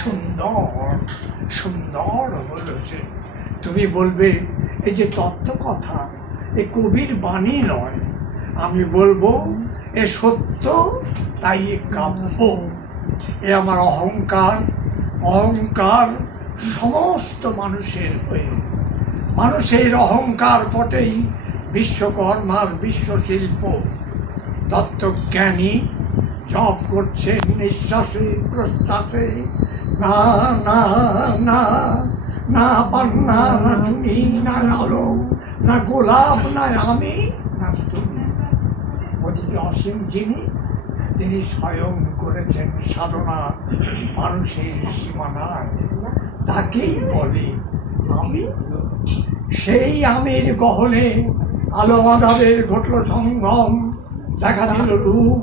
সুন্দর সুন্দর বলেছে। তুমি বলবে এই যে তত্ত্ব কথা, এ কবির বাণী নয়। আমি বলবো এ সত্য, তাই এ কাব্য। এ আমার অহংকার, অহংকার সমস্ত মানুষের হয়ে। মানুষের অহংকার পটেই বিশ্বকর্মার বিশ্বশিল্প। তত্ত্বজ্ঞানী জপ করছেন নিঃশ্বাসে প্রশ্বাসে, না না না না পান্না, না চুনি, না আলো, না গোলাপ, না আমি, না তুমি। ওদিকে অসীম যিনি, তিনি স্বয়ং করেছেন সাধনা মানুষের সীমানায়, তাকেই বলে আমি। সেই আমের গহনে আলো আঁধারের ঘটল সঙ্গম, দেখা দিল রূপ,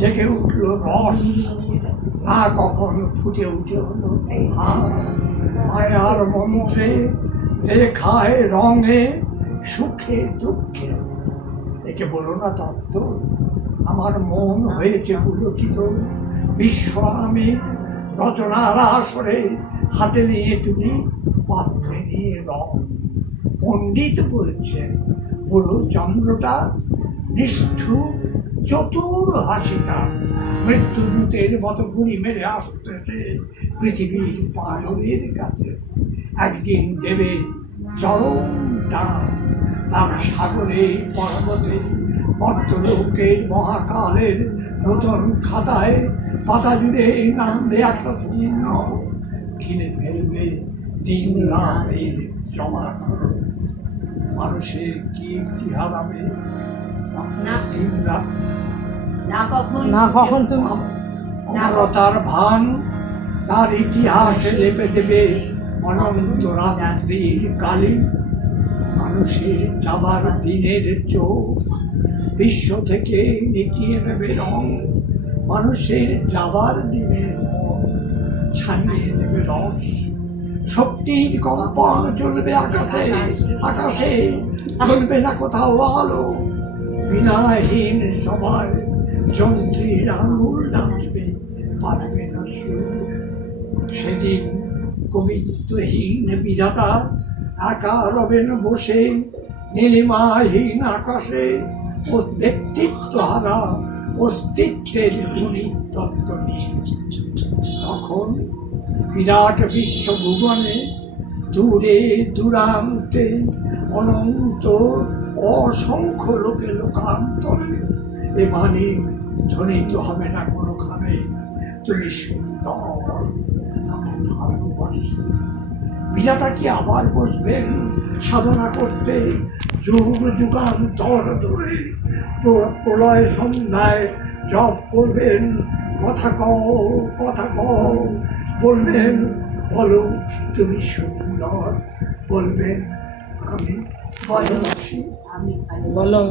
জেগে উঠল রস, না কখন ফুটে উঠে হলো মায়ার মন্ত্রে, যে খায় রঙে সুখে দুঃখে। একে বলো না তত্ত্ব। আমার মন হয়েছে পুলকিত বিশ্ব আমের রচনার আসরে, হাতে নিয়ে তুমি পাত্রে নিয়ে রং। পণ্ডিত বলছেন পুরো চন্দ্রটা নিষ্ঠুর চতুর হাসিটা, মৃত্যুদূতের মতো গুড়ি মেরে আসতেছে পৃথিবীর পালনের কাছে। একদিন দেবে চরম টান, তার সাগরে পর্বতে মর্তলোকের মহাকালের নতুন খাতায় পাতা জুড়ে নামবে একটা চিহ্ন, কিনে ফেলবে দিন রাতের জমা খরচ। মানুষের কীর্তি হারাবে দিন রাত, অমরতার ভান তার ইতিহাসে লেপে দেবে অনন্ত রাত্রির কালি। মানুষের যাবার দিনের চোখ বিশ্ব থেকে নিকিয়ে নেবে রং, মানুষের যাবার দিনের মন ছানিয়ে নেবে রস। শক্তির কম্পন চলবে আকাশে আকাশে, চলবে না কোথাও আলো। বিনাহীন সবার যন্ত্রীর আঙুল নাচবে, পারবে না সুর। সেদিন কবিত্বহীন বিধাতা একা রবেন বসে নীলিমাহীন আকাশে, ও ব্যক্তিত্ব হারা অস্তিত্বের গুণী তত্ত্ব নিয়ে। তখন বিরাট বিশ্বভুবনে দূরে দূরান্তে অনন্ত অসংখ্য লোকে লোকান্তরে এ মানে ধ্বনিত হবে না কোনোখানে, তুমি সুন্দর, আমি ভালোবাসি। বিধাতা কি আবার বসবেন সাধনা করতে যুগ যুগান্তর ধরে? প্রলয় সন্ধ্যায় জপ করবেন, কথা কও কথা কও, বলবেন বলো তুমি সুন্দর, বলবেন আমি ভালোবাসি। বলো।